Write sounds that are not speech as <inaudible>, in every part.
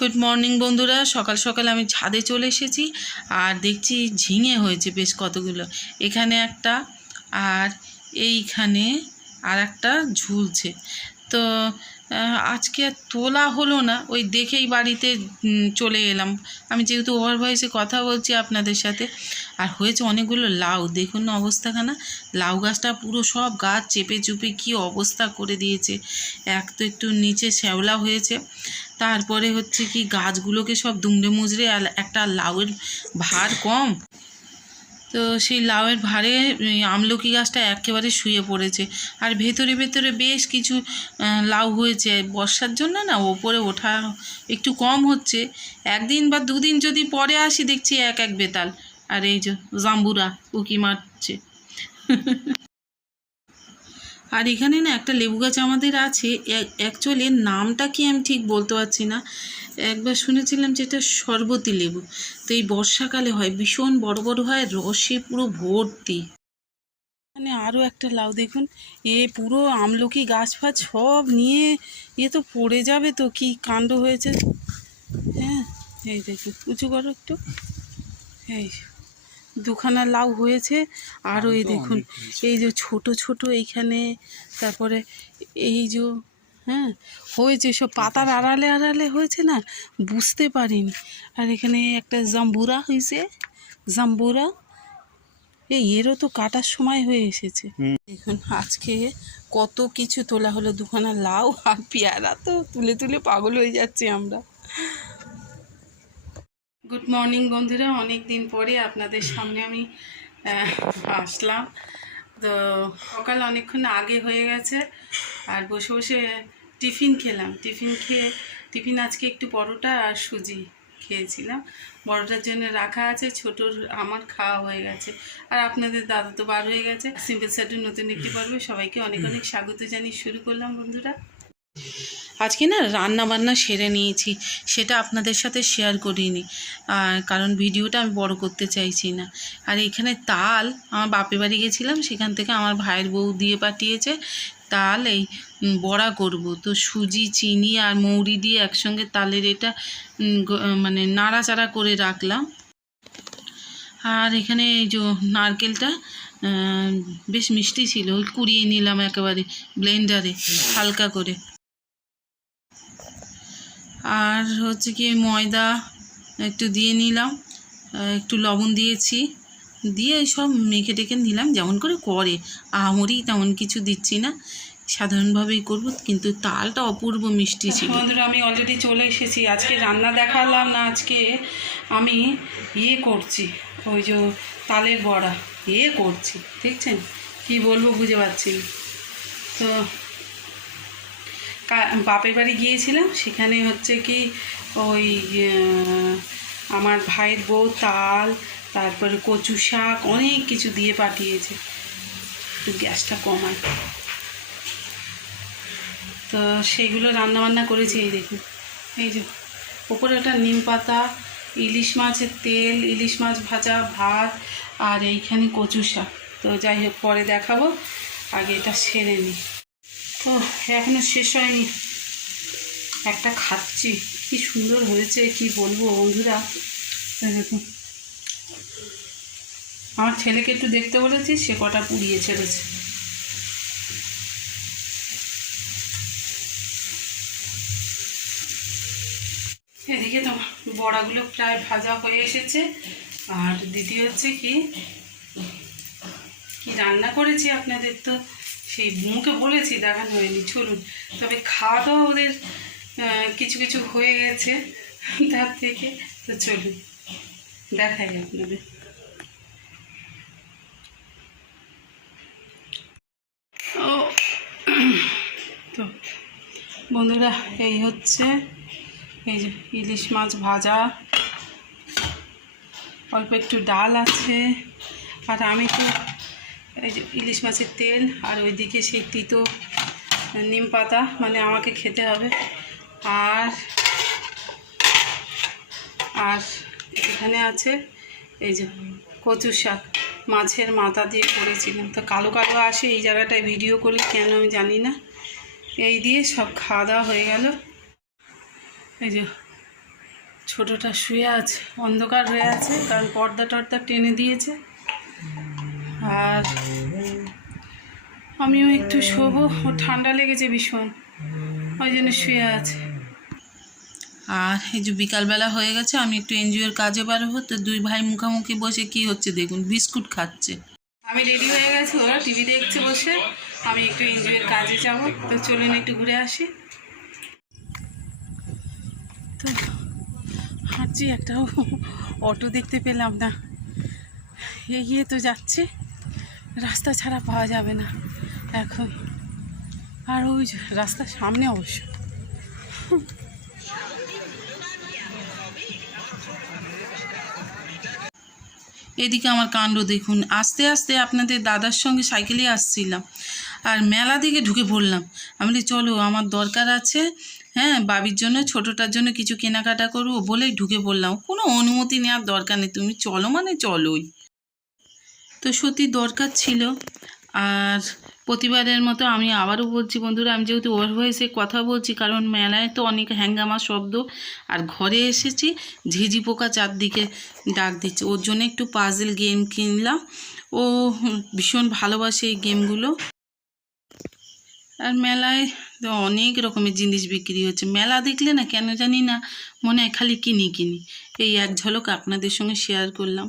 Good morning বন্ধুরা। সকাল সকাল আমি ছাদে চলে এসেছি আর দেখছি ঝিঙে হয়েছে বেশ কতগুলো। এখানে একটা আর এইখানে আর একটা ঝুলছে। তো আজকে আর তোলা হলো না। ওই দেখেই বাড়িতে চলে এলাম। আমি যেহেতু ওভার ভয়েসে কথা বলছি আপনাদের সাথে, আর হয়েছে অনেকগুলো লাউ। দেখুন না অবস্থাখানা। লাউ গাছটা পুরো সব গাছ চেপে চুপে কি অবস্থা করে দিয়েছে। এক তো একটু নিচে শ্যাওলা হয়েছে। তারপরে হচ্ছে কি গাছগুলোকে সব দুমড়ে মুজড়ে আর একটা লাউয়ের ভার কম। তো সেই লাউয়ের ভারে আমলকি গাছটা একেবারে শুয়ে পড়েছে। আর ভেতরে ভেতরে বেশ কিছু লাউ হয়েছে। বর্ষার জন্য না ওপরে ওঠা একটু কম হচ্ছে। একদিন বা দুদিন যদি পরে আসি দেখছি এক এক বেতাল। আর এই যে জাম্বুরা উকি মারছে। <laughs> আর এখানে না একটা লেবু গাছ আমাদের আছে। অ্যাকচুয়ালি নামটা কি আমি ঠিক বলতে পারছি না। একবার শুনেছিলাম যে এটা শরবতী লেবু। তো এই বর্ষাকালে হয়, ভীষণ বড় বড় হয় রসে পুরো ভর্তি। এখানে আরও একটা লাউ দেখুন। এ পুরো আমলকি, গাছ ফাছ সব নিয়ে এ তো পড়ে যাবে তো, কি কাণ্ড হয়েছে। হ্যাঁ এই দেখুন, উঁচু করো একটু। এই দুখানা লাউ হয়েছে। আরও এই দেখুন এই যে ছোট ছোট এইখানে তারপরে এই যে হ্যাঁ হয়েছে সব পাতার আড়ালে আড়ালে হয়েছে না? বুঝতে পারিনি। আর এখানে একটা জাম্বুরা হয়েছে। জাম্বুরা এই এরও তো কাটার সময় হয়ে এসেছে। দেখুন আজকে কত কিছু তোলা হলো দুখানা লাউ আর পেয়ারা তো তুলে তুলে পাগল হয়ে যাচ্ছি আমরা। গুড মর্নিং বন্ধুরা। অনেক দিন পরে আপনাদের সামনে আমি আসলাম। তো সকাল অনেকক্ষণ আগে হয়ে গেছে, আর বসে বসে টিফিন খেলাম। টিফিন খেয়ে, টিফিন আজকে একটু পরোটা আর সুজি খেয়েছিলাম। বড়টার জন্য রাখা আছে, ছোটোর, আমার খাওয়া হয়ে গেছে। আর আপনাদের দাদা তো বার হয়ে গেছে। সিম্পল স্যাটের নতুন একটি পর্বে সবাইকে অনেক অনেক স্বাগত জানিয়ে শুরু করলাম, বন্ধুরা। আজকে না রান্না বান্না সেরে নিয়েছি, সেটা আপনাদের সাথে শেয়ার করিনি। আর কারণ ভিডিওটা আমি বড় করতে চাইছি না। আর এখানে তাল, আমার বাপের বাড়ি গেছিলাম, সেখান থেকে আমার ভাইয়ের বউ দিয়ে পাঠিয়েছে তাল, এই বড়া করব। তো সুজি, চিনি আর মৌরি দিয়ে একসঙ্গে তালের এটা মানে নাড়াচাড়া করে রাখলাম। আর এখানে এই যে নারকেলটা বেশ মিষ্টি ছিল, ওই কুড়িয়ে নিলাম একেবারে ব্লেন্ডারে হালকা করে। আর হচ্ছে কি ময়দা একটু দিয়ে নিলাম একটু লবণ দিয়েছি দিয়ে সব মেখে টেখে নিলাম যেমন করে করে। আহামরি তেমন কিছু দিচ্ছি না সাধারণভাবেই করব কিন্তু তালটা অপূর্ব মিষ্টি ছিল। বন্ধুরা আমি অলরেডি চলে এসেছি আজকে রান্না দেখালাম না আজকে আমি ইয়ে করছি ওই যে তালের বড়া ইয়ে করছি দেখছেন? কি বলব বুঝে পারছি না। তো বাপের বাড়ি গিয়েছিলাম, সেখানে হচ্ছে কি ওই আমার ভাইয়ের বউ তাল, তারপরে কচু শাক, অনেক কিছু দিয়ে পাঠিয়েছে। একটু গ্যাসটা কমায় তো সেইগুলো রান্নাবান্না করেছি, এই দেখুন। এই যে, ওপরে একটা নিম পাতা, ইলিশ মাছের তেল, ইলিশ মাছ ভাজা, ভাত, আর এইখানে কচু শাক। তো যাই হোক, পরে দেখাবো, আগে এটা সেরে নিই। তো এখনও শেষ হয়নি। একটা খাচ্ছি। কি সুন্দর হয়েছে, কি বলব বন্ধুরা? আমার ছেলেকে একটু দেখতে বলেছি, সে কটা পুড়িয়ে ছেড়েছে। এদিকে তো বড়াগুলো প্রায় ভাজা হয়ে এসেছে। আর দ্বিতীয় হচ্ছে কি রান্না করেছি আপনাদের তো? সেই মুখে বলেছি, দেখানো হয়নি, চলুন। তবে খাওয়া দাওয়া ওদের কিছু কিছু হয়ে গেছে তার থেকে, তো চলুন, দেখাই আপনাদের। ও, তো, বন্ধুরা, এই হচ্ছে, এই যে ইলিশ মাছ ভাজা। অল্প একটু ডাল আছে, আর আমি তো এই যে ইলিশ মাছের তেল, আর ওইদিকে সেই তিতো নিম পাতা মানে আমাকে খেতে হবে। আর আর এখানে আছে এই যে কচু শাক, মাছের মাথা দিয়ে করেছিলাম। তো কালো কালো আসে, এই জায়গাটায় ভিডিও করলে কেন আমি জানি না। এই দিয়ে সব খাওয়া দাওয়া হয়ে গেল। এই যে ছোটোটা শুয়ে আছে, অন্ধকার হয়ে আছে, কারণ পর্দা টর্দা টেনে দিয়েছে। আর আমিও একটু শোবো। ও ঠান্ডা লেগেছে ভীষণ। ওই জন্য শুয়ে আছে। আর এই যে বিকালবেলা হয়ে গেছে, আমি একটু এনজিওর কাজে বেরোবো তো দুই ভাই মুখামুখি বসে কি হচ্ছে দেখুন, বিস্কুট খাচ্ছে। আমি রেডি হয়ে গেছি, ওরা টিভি দেখছে বসে। আমি একটু এনজিওর কাজে যাব। তো চলুন একটু ঘুরে আসি। তো হাঁটছি একটা, অটো দেখতে পেলাম না। এগিয়ে তো যাচ্ছে। রাস্তা ছাড়া পাওয়া যাবে না এখন। আর ওই রাস্তার সামনে অবশ্য। এদিকে আমার কাণ্ড দেখুন। আস্তে আস্তে আপনাদের দাদার সঙ্গে সাইকেলে আসছিলাম আর মেলা দিকে ঢুকে পড়লাম। আমি বলি, চলো, আমার দরকার আছে। হ্যাঁ বাবির জন্য, ছোটোটার জন্য কিছু কেনাকাটা করব বলেই ঢুকে পড়লাম। কোনো অনুমতি নেওয়ার দরকার নেই। তুমি চলো মানে চলোই। তো সত্যি দরকার ছিল। আর প্রতিবারের মতো আমি আবারও বলছি বন্ধুরা, আমি যেহেতু ওভার ভয়েসে কথা বলছি, কারণ মেলায় তো অনেক হ্যাঙ্গামা শব্দ, আর ঘরে এসেছি, ঝিঝি পোকা চারদিকে ডাক দিচ্ছে। ওর জন্য একটু পাজেল গেম কিনলাম। ও ভীষণ ভালোবাসে এই গেমগুলো আর মেলায় তো অনেক রকমের জিনিস বিক্রি হচ্ছে। মেলা দেখলে না কেন জানি না, মনে হয় খালি কিনি কিনি। এই এক ঝলক আপনাদের সঙ্গে শেয়ার করলাম।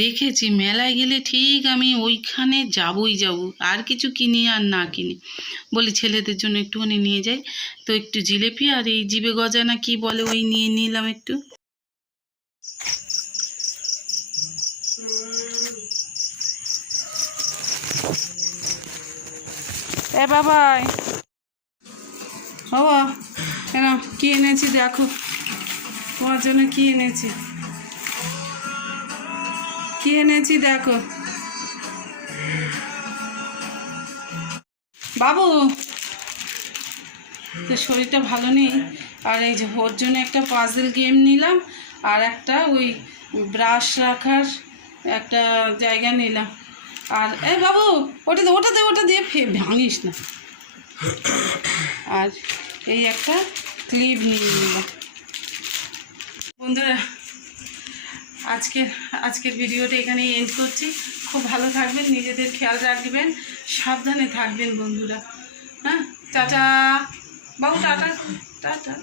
দেখেছি, মেলায় গেলে ঠিক আমি ওইখানে যাবই যাব, আর কিছু কিনি আর না কিনি। বলি, ছেলেদের জন্য একটুখানি নিয়ে যাই। তো একটু জিলেপি আর এই জিবে গজা না কি বলে ওই নিয়ে নিলাম একটু। এ বাবা কেন কি এনেছি দেখো। তোমার জন্য কি এনেছি? কি এনেছি দেখো। বাবু তো শরীরটা ভালো নেই? আর এই যে ওর জন্য একটা পাজল গেম নিলাম, আর একটা ওই ব্রাশ রাখার একটা জায়গা নিলাম। আর এই বাবু ওটা ওটা দে ওটা দিয়ে ফে ভাঙিস না। আর এই একটা ক্লিপ নিয়ে নিলাম। বন্ধুরা আজকের আজকের ভিডিওটা এখানেই এন্ড করছি। খুব ভালো থাকবেন, নিজেদের খেয়াল রাখবেন, সাবধানে থাকবেন বন্ধুরা। হ্যাঁ টাটা। বাবু, টাটা টাটা।